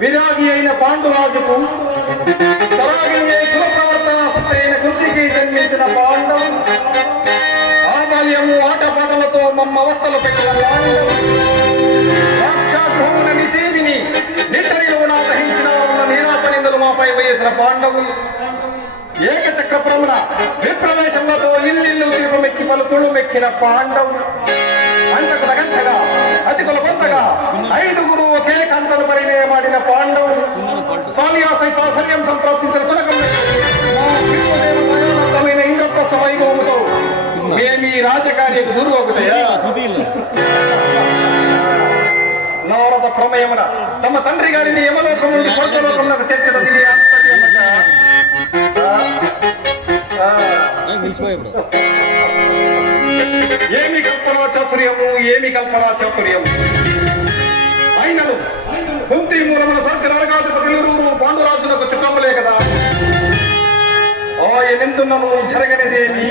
విరాగి అయిన పాండురాజుకు సరాగిణి అయి కుల ప్రవర్తనాసక్తి అయిన కుంచికి జన్మించిన పాండవు ఆ బాల్యము ఆటపాటలతో మమ్మ అవస్థలు పెట్టిన రాక్షాగృహమున నిసేవిని నిట్టరిలో దహించిన వారున్న నీరాపనిందలు మాపై వేసిన పాండవులు ఏకచక్రపురమున విప్రవేశములతో ఇల్లిల్లు తిరుపమెక్కి పలుకులు మెక్కిన పాండవులు అంతకు తగంతగా అతి కొలబంతగా 5గురు ఒకే కంతను పరిణయమాడిన పాండవులు సాలియా సైత సల్యం సంప్రాప్తించిన చులకమైన ఇంద్రప్రస్థ వైభవముతో మేమీ రాజకార్యకు దూరువగుతాయా నారద ప్రమేయమున తమ తండ్రి గారిని యమలోకం నుండి స్వర్గలోకమునకు చేర్చడం దీని ఏమి కల్పనా చాతుర్యము ఏమి కల్పనా చాతుర్యము అయినను కుంతి మూలమున స్వర్గ నరకాధిపతులు పాండురాజులకు చుట్టములే కదా ఆయనెందున్నను జరగనిదేమి